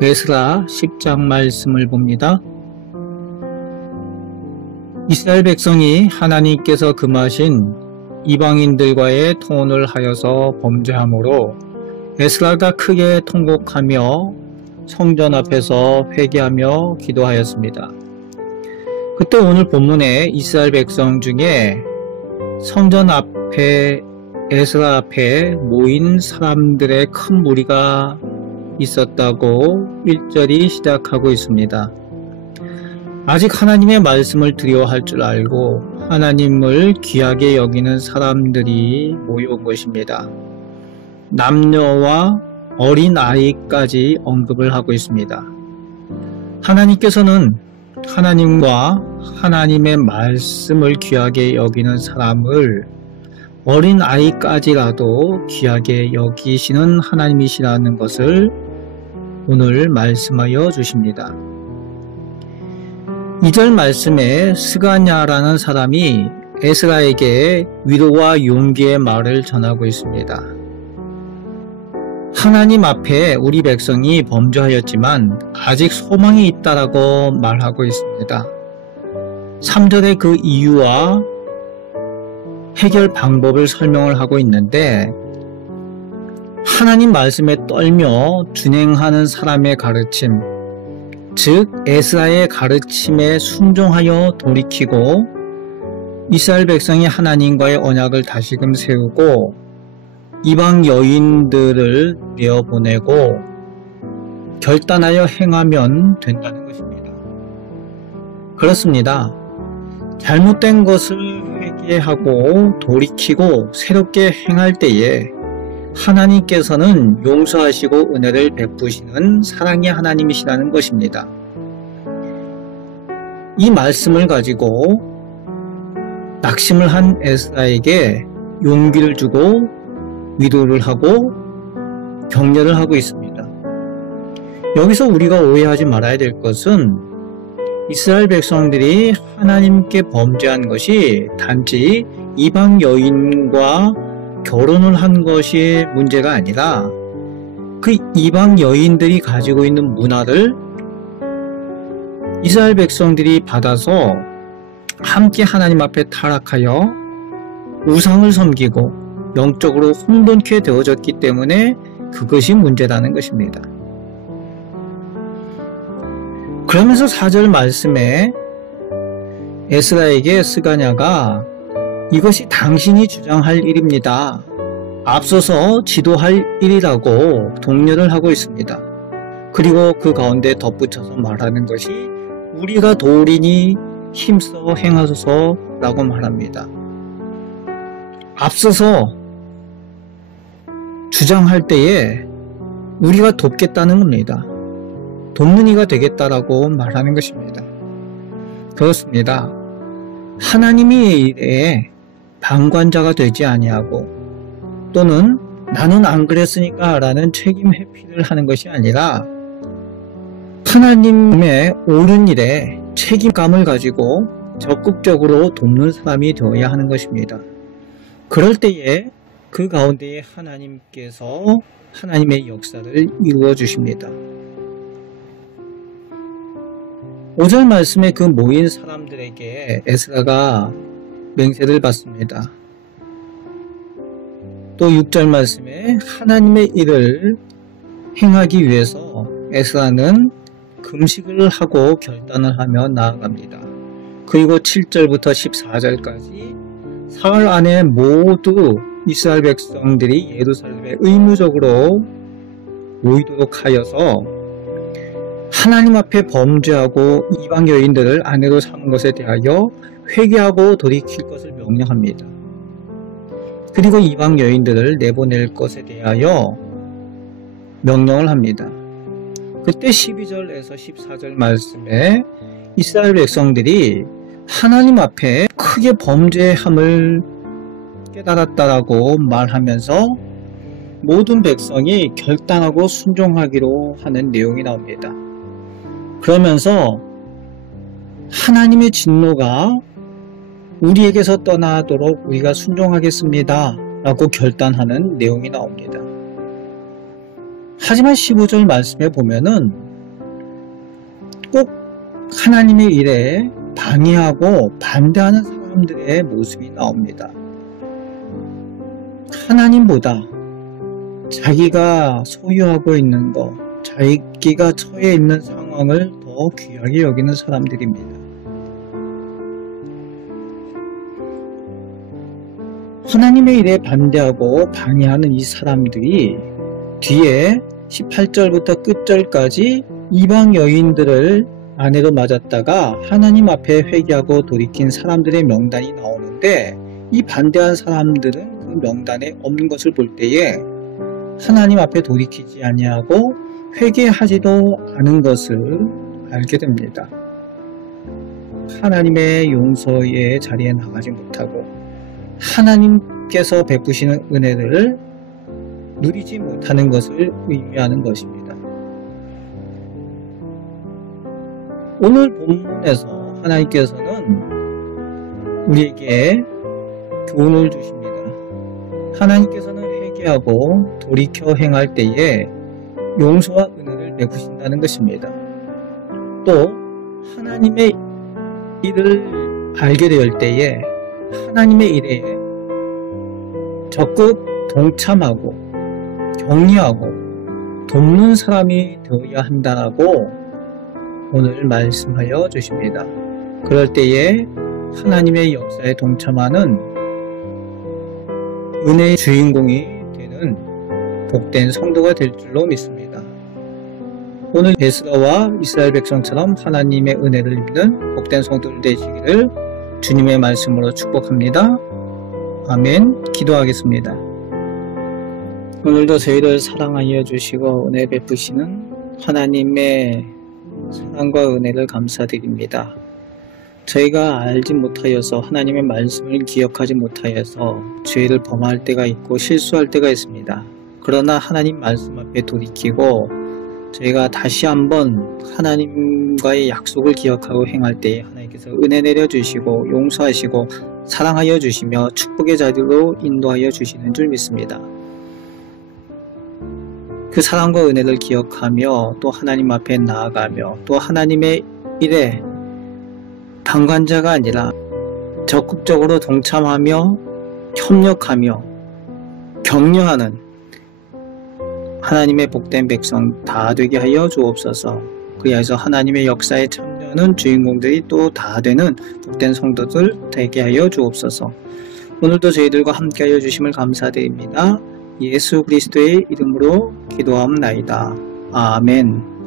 에스라 10장 말씀을 봅니다. 이스라엘 백성이 하나님께서 금하신 이방인들과의 통혼을 하여서 범죄함으로 에스라가 크게 통곡하며 성전 앞에서 회개하며 기도하였습니다. 그때 오늘 본문에 이스라엘 백성 중에 성전 앞에 에스라 앞에 모인 사람들의 큰 무리가 있었다고 1절이 시작하고 있습니다. 아직 하나님의 말씀을 두려워할 줄 알고 하나님을 귀하게 여기는 사람들이 모여온 것입니다. 남녀와 어린 아이까지 언급을 하고 있습니다. 하나님께서는 하나님과 하나님의 말씀을 귀하게 여기는 사람을 어린 아이까지라도 귀하게 여기시는 하나님이시라는 것을 오늘 말씀하여 주십니다. 2절 말씀에 스가냐라는 사람이 에스라에게 위로와 용기의 말을 전하고 있습니다. 하나님 앞에 우리 백성이 범죄하였지만 아직 소망이 있다라고 말하고 있습니다. 3절의 그 이유와 해결 방법을 설명을 하고 있는데, 하나님 말씀에 떨며 준행하는 사람의 가르침, 즉 에스라의 가르침에 순종하여 돌이키고 이스라엘 백성이 하나님과의 언약을 다시금 세우고 이방 여인들을 내어보내고 결단하여 행하면 된다는 것입니다. 그렇습니다. 잘못된 것을 회개하고 돌이키고 새롭게 행할 때에 하나님께서는 용서하시고 은혜를 베푸시는 사랑의 하나님이시라는 것입니다. 이 말씀을 가지고 낙심을 한 에스라에게 용기를 주고 위로를 하고 격려를 하고 있습니다. 여기서 우리가 오해하지 말아야 될 것은 이스라엘 백성들이 하나님께 범죄한 것이 단지 이방 여인과 결혼을 한 것이 문제가 아니라 그 이방 여인들이 가지고 있는 문화를 이스라엘 백성들이 받아서 함께 하나님 앞에 타락하여 우상을 섬기고 영적으로 혼돈케 되어졌기 때문에 그것이 문제라는 것입니다. 그러면서 4절 말씀에 에스라에게 스가냐가 이것이 당신이 주장할 일입니다. 앞서서 지도할 일이라고 독려를 하고 있습니다. 그리고 그 가운데 덧붙여서 말하는 것이 우리가 도리니 힘써 행하소서 라고 말합니다. 앞서서 주장할 때에 우리가 돕겠다는 겁니다. 돕는 이가 되겠다라고 말하는 것입니다. 그렇습니다. 하나님이 이 일에 방관자가 되지 아니하고 또는 나는 안 그랬으니까 라는 책임 회피를 하는 것이 아니라 하나님의 옳은 일에 책임감을 가지고 적극적으로 돕는 사람이 되어야 하는 것입니다. 그럴 때에 그 가운데에 하나님께서 하나님의 역사를 이루어 주십니다. 5절 말씀에 그 모인 사람들에게 에스라가 맹세를 받습니다. 또 6절 말씀에 하나님의 일을 행하기 위해서 에스라는 금식을 하고 결단을 하며 나아갑니다. 그리고 7절부터 14절까지 사흘 안에 모두 이스라엘 백성들이 예루살렘에 의무적으로 모이도록 하여서 하나님 앞에 범죄하고 이방 여인들을 아내로 삼은 것에 대하여 회개하고 돌이킬 것을 명령합니다. 그리고 이방 여인들을 내보낼 것에 대하여 명령을 합니다. 그때 12절에서 14절 말씀에 이스라엘 백성들이 하나님 앞에 크게 범죄함을 깨달았다라고 말하면서 모든 백성이 결단하고 순종하기로 하는 내용이 나옵니다. 그러면서 하나님의 진노가 우리에게서 떠나도록 우리가 순종하겠습니다 라고 결단하는 내용이 나옵니다. 하지만 15절 말씀에 보면은 꼭 하나님의 일에 방해하고 반대하는 사람들의 모습이 나옵니다. 하나님보다 자기가 소유하고 있는 것, 자기가 처해 있는 상황을 더 귀하게 여기는 사람들입니다. 하나님의 일에 반대하고 방해하는 이 사람들이 뒤에 18절부터 끝절까지 이방 여인들을 아내로 맞았다가 하나님 앞에 회개하고 돌이킨 사람들의 명단이 나오는데, 이 반대한 사람들은 그 명단에 없는 것을 볼 때에 하나님 앞에 돌이키지 아니하고 회개하지도 않은 것을 알게 됩니다. 하나님의 용서의 자리에 나가지 못하고 하나님께서 베푸시는 은혜를 누리지 못하는 것을 의미하는 것입니다. 오늘 본문에서 하나님께서는 우리에게 교훈을 주십니다. 하나님께서는 회개하고 돌이켜 행할 때에 용서와 은혜를 베푸신다는 것입니다. 또 하나님의 일을 알게 될 때에 하나님의 일에 적극 동참하고 격려하고 돕는 사람이 되어야 한다고 오늘 말씀하여 주십니다. 그럴 때에 하나님의 역사에 동참하는 은혜의 주인공이 되는 복된 성도가 될 줄로 믿습니다. 오늘 에스라와 이스라엘 백성처럼 하나님의 은혜를 입는 복된 성도들 되시기를 주님의 말씀으로 축복합니다. 아멘. 기도하겠습니다. 오늘도 저희를 사랑하여 주시고 은혜 베푸시는 하나님의 사랑과 은혜를 감사드립니다. 저희가 알지 못하여서 하나님의 말씀을 기억하지 못하여서 죄를 범할 때가 있고 실수할 때가 있습니다. 그러나 하나님 말씀 앞에 돌이키고 저희가 다시 한번 하나님과의 약속을 기억하고 행할 때에 하나님께서 은혜 내려주시고 용서하시고 사랑하여 주시며 축복의 자리로 인도하여 주시는 줄 믿습니다. 그 사랑과 은혜를 기억하며 또 하나님 앞에 나아가며 또 하나님의 일에 방관자가 아니라 적극적으로 동참하며 협력하며 격려하는 하나님의 복된 백성 다 되게 하여 주옵소서. 그리하여서 하나님의 역사에 참여하는 주인공들이 또 다 되는 복된 성도들 되게 하여 주옵소서. 오늘도 저희들과 함께 하여 주심을 감사드립니다. 예수 그리스도의 이름으로 기도하옵나이다. 아멘.